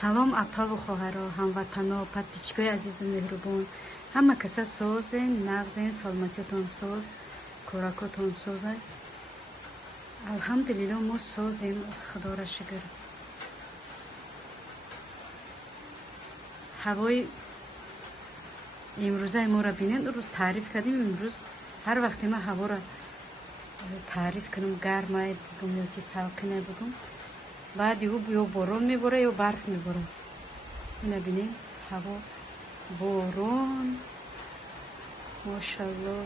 салом апаву хоҳаро, ҳамватано, подписчикои азизу меҳрубон, ҳама каса созен, нағзен, саломатиятон соз, кӯракотон соза. алҳамдулилло мо созем, худора шукр. ҳавои имрӯзаи моро бинед, рӯз таъриф кардем. имрӯз ҳар вақте ма ҳаворо таъриф кунам, гармай бугум ёки салқинай бугум, баъд ё борон мебора ё барф мебора. ина бинем ҳаво борон, мошалло,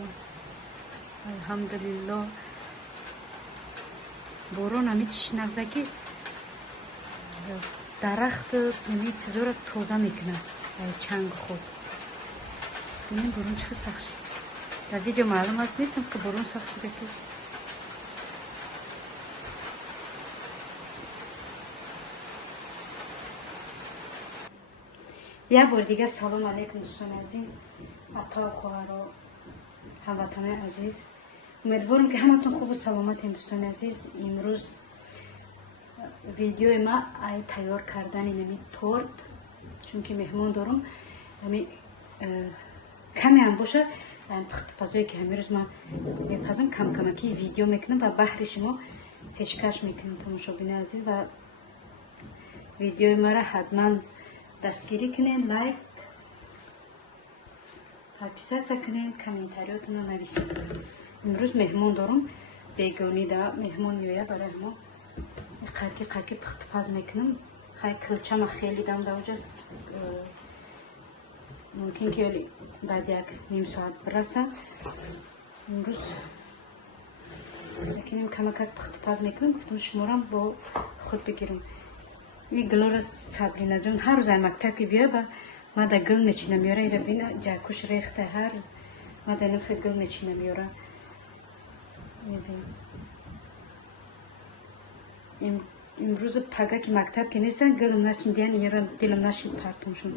алҳамдулилло. борон ҳами чиш нағза ки дарахт ҳами чизоро тоза мекунад, чанг худ. бинем борон чӣ хел сахт шид. дар видео маълум аст нестам ки борон сахт шуда ки. як бор дигар салом алейкум дӯстони азиз, апа хоҳаро, ҳамватанои азиз. умедворам ки ҳаматон хубу саломатем дӯстони азиз. имрӯз видеои ма ай тайёр кардани нами торт, чунки меҳмон дорам. ами каме ҳам боша пухтупазое ки ҳамирӯз ма мепазам, камкамаки видео мекунам ва баҳри шумо пешкаш мекунам тамошобини азиз. ва видеои мара ҳатман дастгирӣ кунед, лайк, подписатсия кунед, комментариётонро нависед. имрӯз меҳмон дорам, бегонида меҳмон меояд, барои ҳамо қайки пухтупаз мекунам. хай кӯлчама хеле дам даоҷа, мумкин ки баъд як ним соат бирасам. имрӯз якинем камакак пухтупаз мекунам. гуфтам шуморам бо худ бигирам. ин гулора сабринаҷон ҳар рӯз ай мактаб ки биёяд ба мада гул мечинам меёра. ира бина ҷакуш рехта, ҳар рӯз мада нахе гул мечинам меёра. имрӯз пагаки мактаб ки нестан, гулам начиндиян ира дилам нашид партомшон.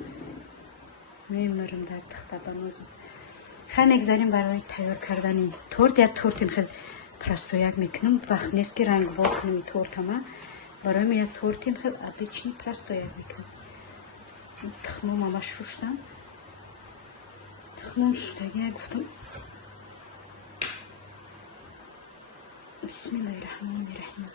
мемарам дар тахтабанозм. хай мегзарем барои тайёр кардани торт. як тортим хел простояк мекунам. вақт нест ки рангбор кунам и тортама. барои ме як тортим хел обичный простояк мекунам. тухмом ама шуштам. тухмом шуштагия гуфтам бисмиллаҳи раҳмони раҳим.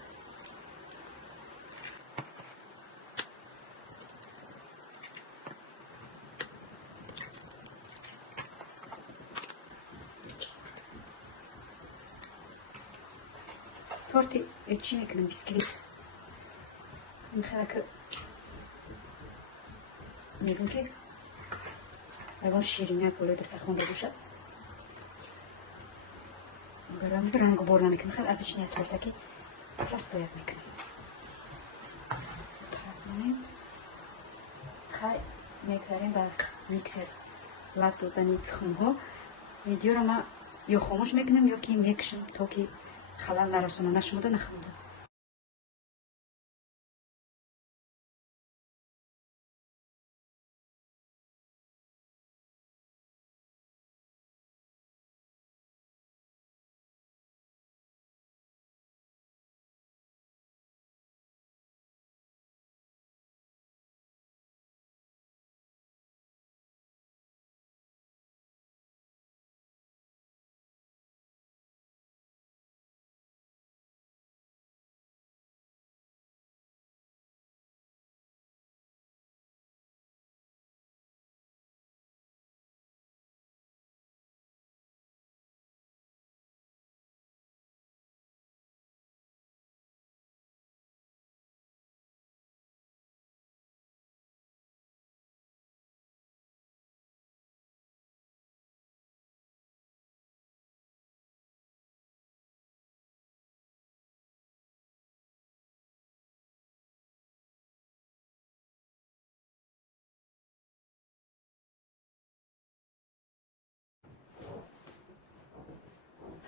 торти чӣ мекунам, бисквит мехака мегӯм ки ягон шириняк болои дастархон бошад. барам рангу бор намекунам, хеле обичная тортаки простояк мекунам. хай мегзарем ба миксер лад додани тухмҳо. видеоро ма ё хомӯш мекунам ё ки мекушам, то ки халал нарасонам, нашумода нахамода.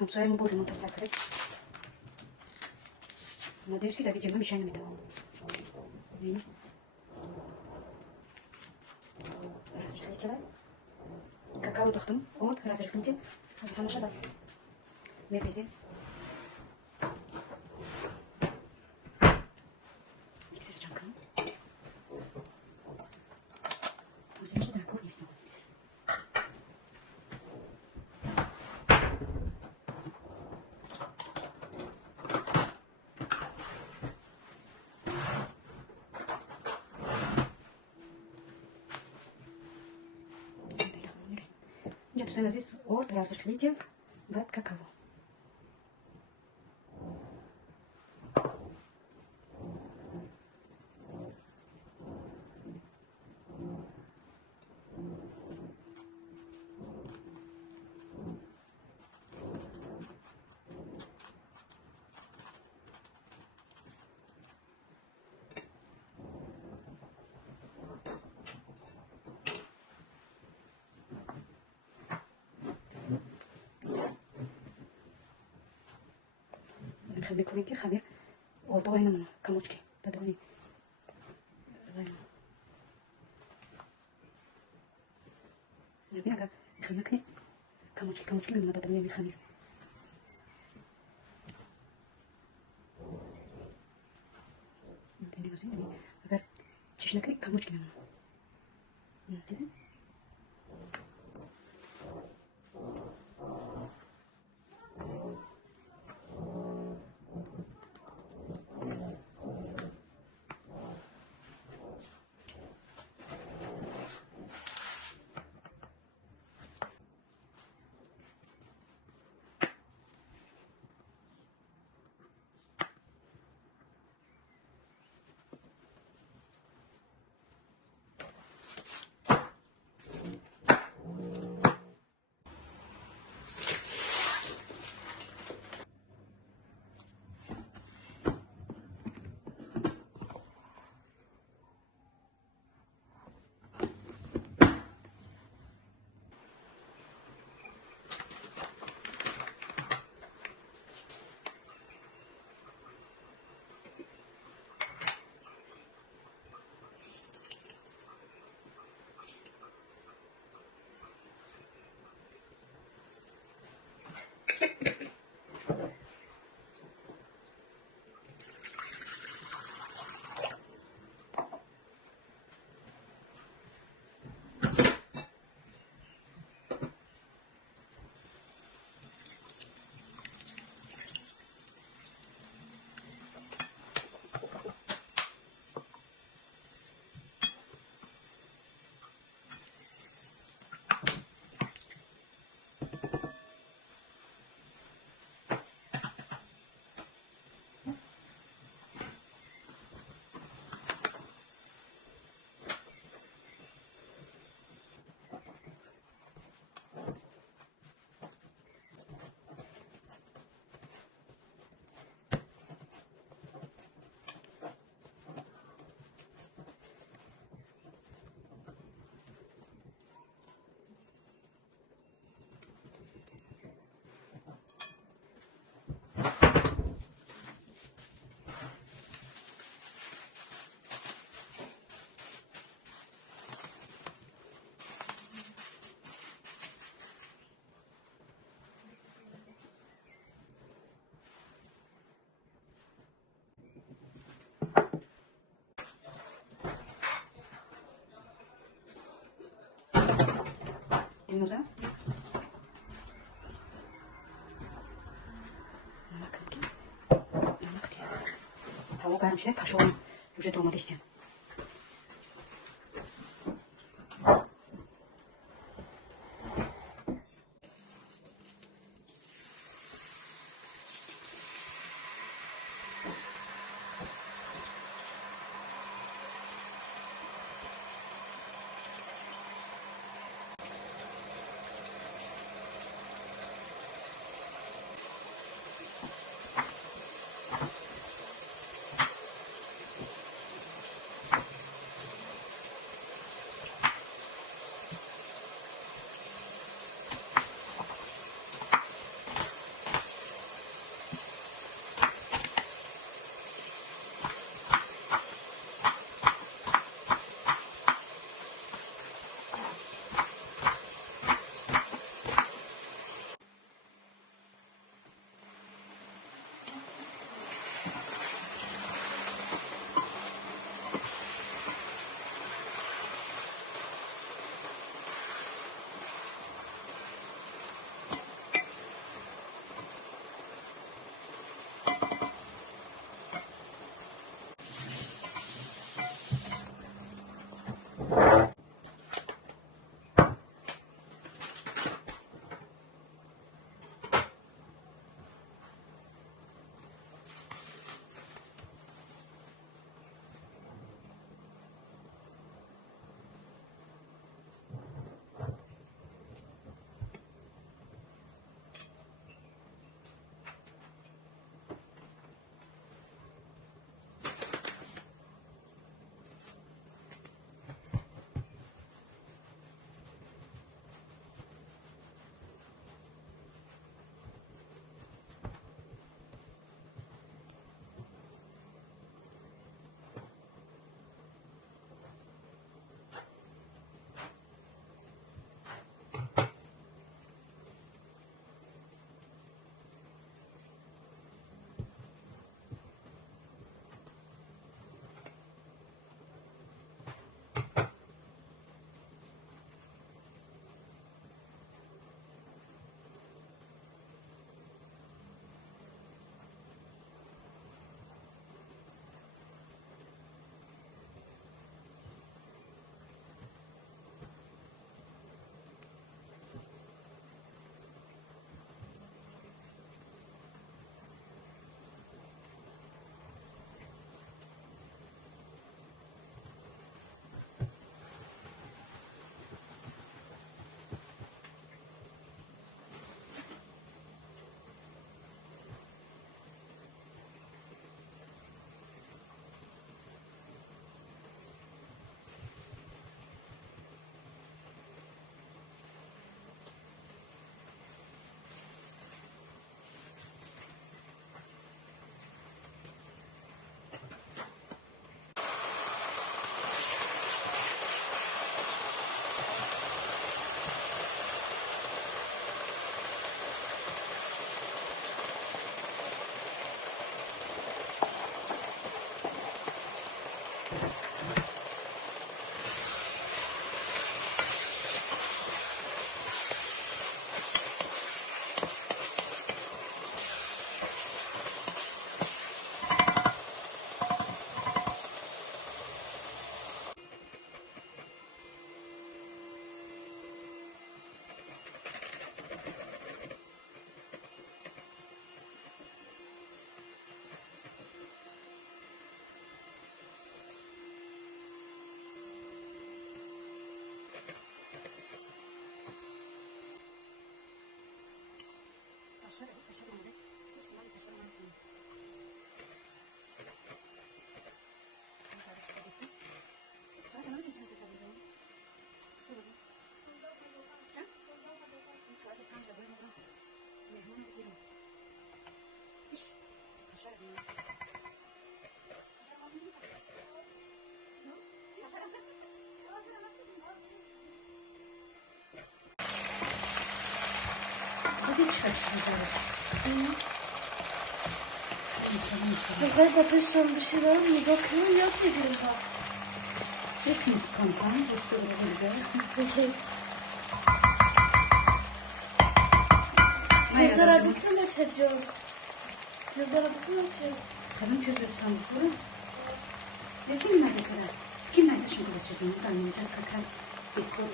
ҳамсоямо боди мунтазар кард. надеюсь ки дар видео мишай наметавон. разрыхлитель какао дохтам от разрыхлитель тамоша дад мепезем. миксер ҷан кунам. دوستان عزیز ارد разрыхлитель بعد какао. خمیر کنیم که خمیر آلتو های نمونه کموچکی دادوانی ببین اگر خمیر کنیم کموچکی بمونه دادوانی خمیر دیدی بازی اگر چیش نکنیم کموچکی بمونه دیدی Limousin. نمک هوا گرم شد پشوام جوجه آماده است. Давай допишем бешевал, не закрыл, я придем. Техник компании, что ли, Я заработала на чаджон. Я заработала на чаджон. Kadın közü sandığı. Ya kim nerede kadar? Kim nerede şimdi başladığını ben olacak kakar bir kolu.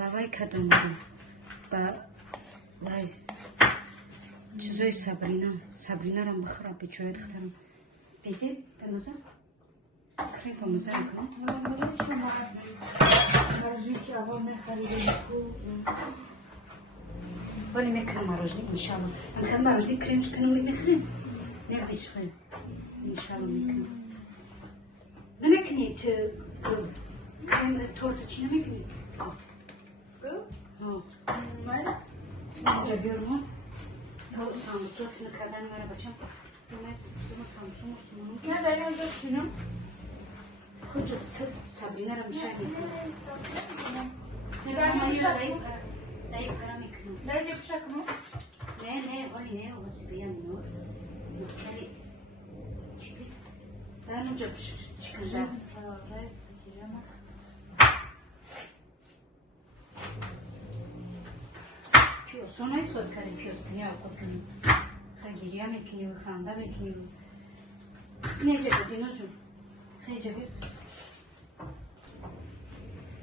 Давай кадамару ба вай чизои Сабринарам бихӯрам бечораи духтарам безе бемаза крем помаза мекунам вале мекунам мороженое иншалло амхам мороженое кремш кунам мехӯрем не бишхӯ иншалло мекунам намекунӣ ту крем торта чӣ намекунӣ اینجا بیارم تا سامسوت نکردن مرا بچم سامسون نه برای آنجا شنم خود جست سابرینا را میشه میکنم دایی پرا میکنم دایی جا پشک کنم نه ولی نه آقازی بیم نور ولی چی بیز دارم اونجا چکنجا سونای خود کردیم پیاز کنی آب خود کنیم خیلی میکنیم و خنده میکنیم نه جا دینا جون خیلی جا بیر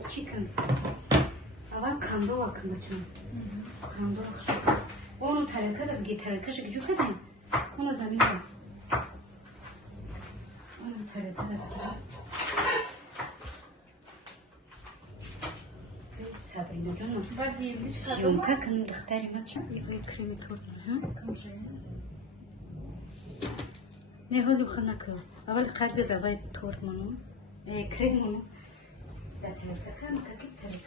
چی کنیم اول خنده واکن بچنم خنده را خوشو اونو ترکه دا بگی ترکه شو جو خدیم اونو زمین کن اونو ترکه دا بگی Sabrina canım. Съемка към дъхтари мача. И креми торна. Не ходи ханак. Авал қарби давай торману. Креману. Да така как така.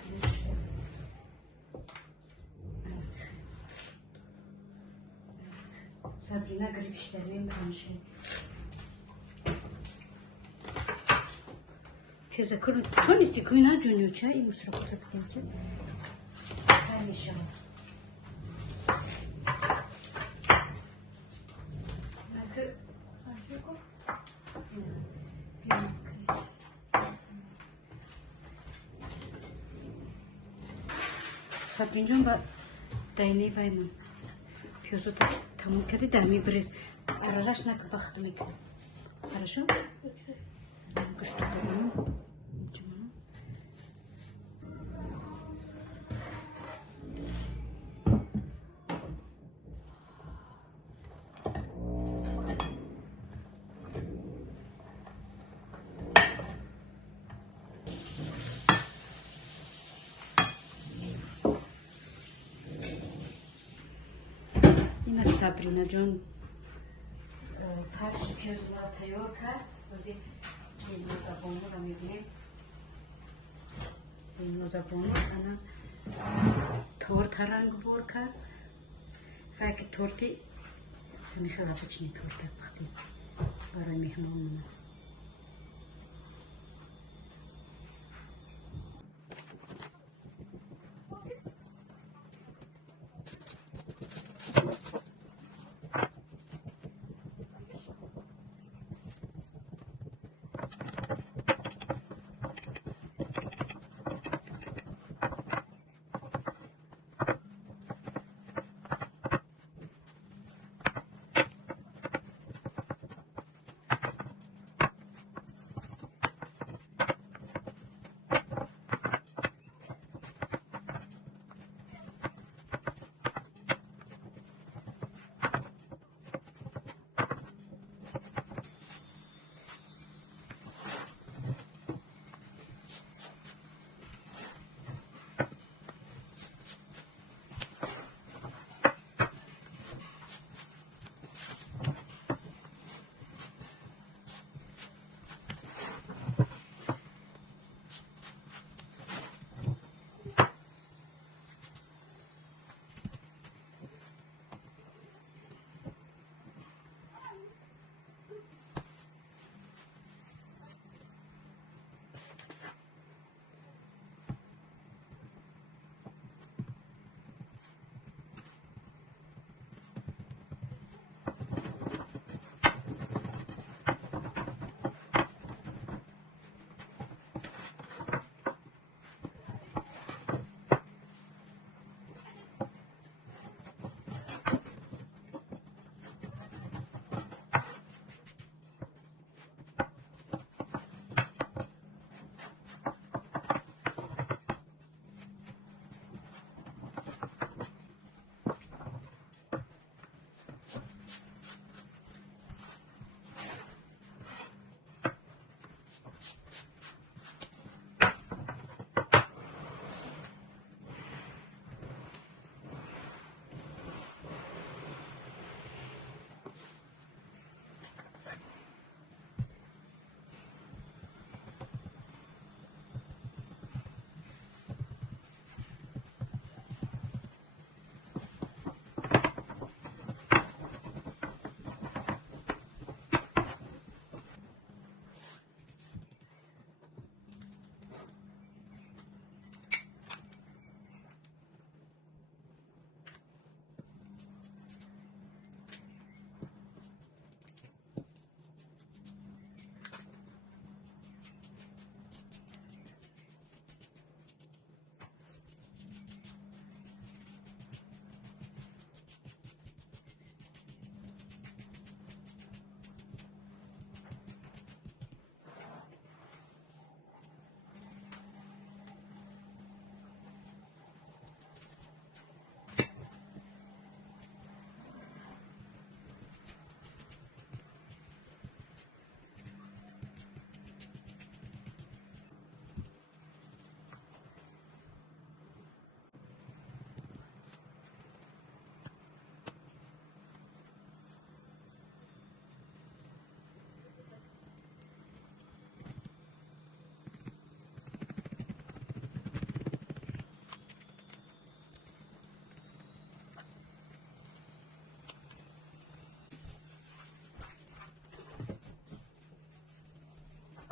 Sabrina garip işlerine karşı. Teyze kurun. Ton isti kuyuna cünüyor çay. İyi musra kutup gelecek. Hadi Nerede? Sabrincan ba dayne vayman. Пёзу тамом кади дами бриз. Арараш нак бахтам ик. Хорошо? Что добавим? Сабрина ҷон фарши пиёзро тайёр кард. Ҳозир нозабонуро мебинем. Нозабону ана торта рангбор кард. Файки торти ҳамеша обычни торта пухтем барои меҳмонона.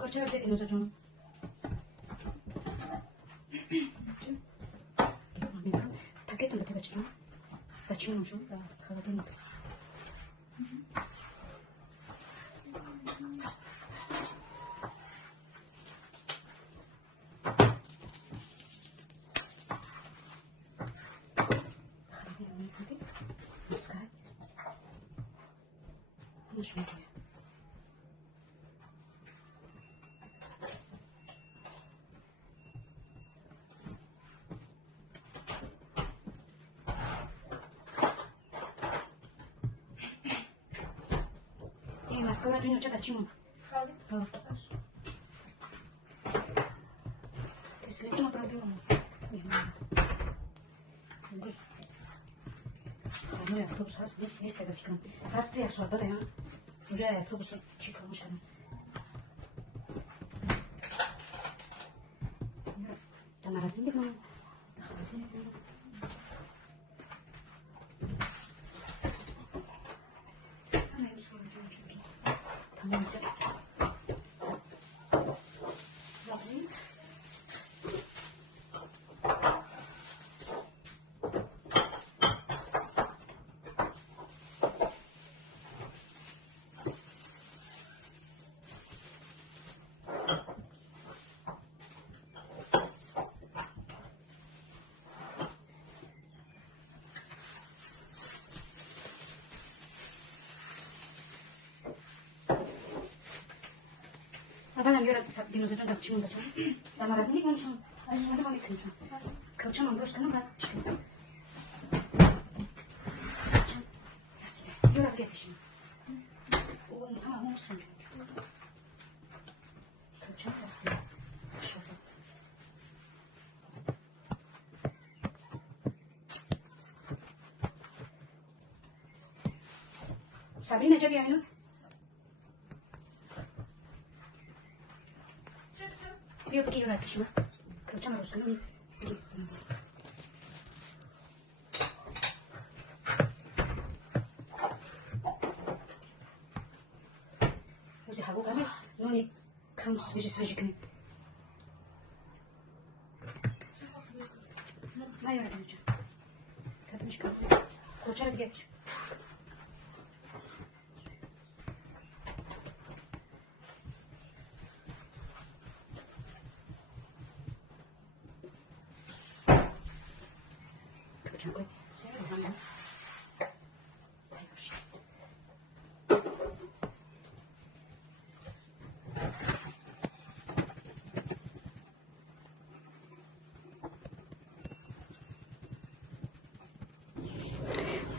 Корча верде диноза ҷон. Мебарам. Пакетам бете бачаҷон. Бачаён шун ба холодильник. Пускай. Нашуму. Маскара ҷуниор чака чимон? Кислетина пробила. Имрӯз جای اتوبوس هست نیست اگه فکرم هست یک ساعت بده جای اتوبوس چی کاموش کنم در مراسم بگم تمام اولا یورا دینوزر داد چی مونده چون در مراسم میگم چون از اومده ما میکنیم چون کلچم امروز کنم و شکل یورا بگه پیشیم او مستم همون مستم چون کلچم هستی شکل صبری نجا بیامینو بیا بگی یورا پیشم کلچم روز کنم بگی روزی هوا گرمه نونی کم سویجی کنیم نه یورا جون کتمش کنم کلچه رو بگه پیشم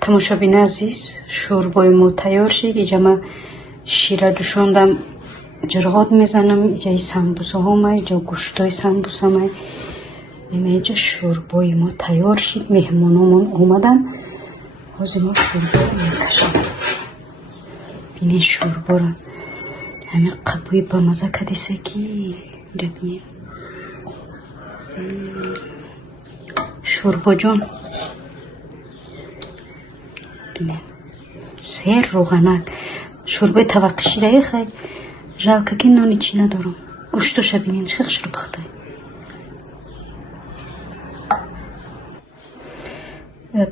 تماشابین عزیز شوربای ما تیار شد اینجا من شیره جوشاندم جرغات میزنم اینجا سمبوسه ها اینجا گوشتای سمبوسه ما اینجا شوربای ما تیار شد مهمانامون اومدن حاضر ما شوربا میکشم بینه شوربا را همه قبوی با مزه کدیسه کی را بینه شوربا جان بینه سیر روغنک شوربای طبق شیره خیلی جالکه که نانی چی ندارم گوشتوش بینین چه شروع بخته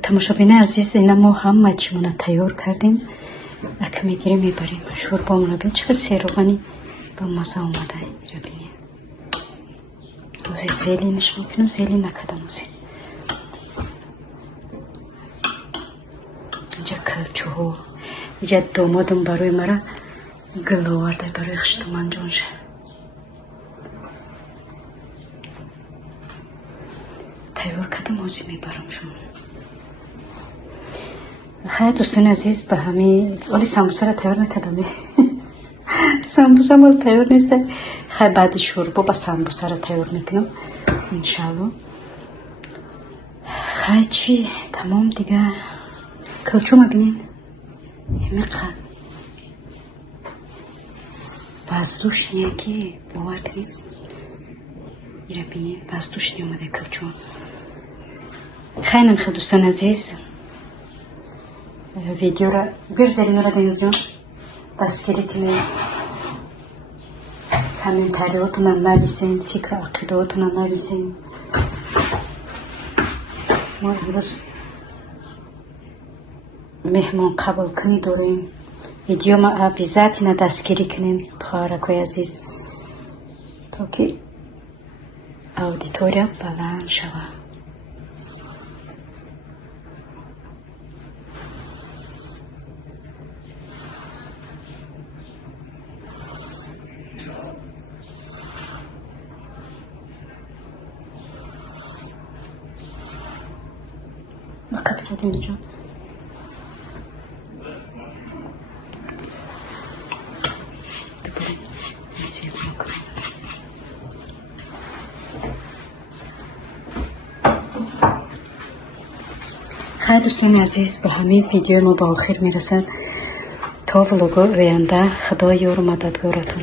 تماشابین عزیز اینا ما همه چیمونه تیار کردیم اکه میگیریم میبریم شوربا مونه بین چه سیر روغنی با مزه اومده ایره بینین روزی زیلینش میکنم زیلین نکدم روزی اینجا کلچو ها اینجا دامادم برای مرا گل آورده برای خشتمان جونشه تیار کردم آزی میبرم شون خیلی دوستان عزیز به همه ولی سمبوسه را تیار نکردم سمبوسه مال تیار نیسته خیلی بعد شوربا با سمبوسه را تیار میکنم انشالله خیلی چی تمام دیگه کلچو ما بینین همه قد بازدوش نیه که باور کنید ایره بینید بازدوش نیه اومده کلچو خیلی نمیخواد دوستان عزیز ویدیو را برزارین را دنیز جان دستگیری کنید کامنتاریاتون هم نویسین فکر و عقیداتون هم نویسین ما امروز مهمان قبول کنی داریم ویدیو ما بیزت اینا دستگیری کنین خواهرکای عزیز تا که اودیتوریا بلند شود مقدر دین جان خیر دوستان عزیز، با همین ویدیو ما با آخر میرسد. تا ولوگ آینده، خدا یار و مددگارتون.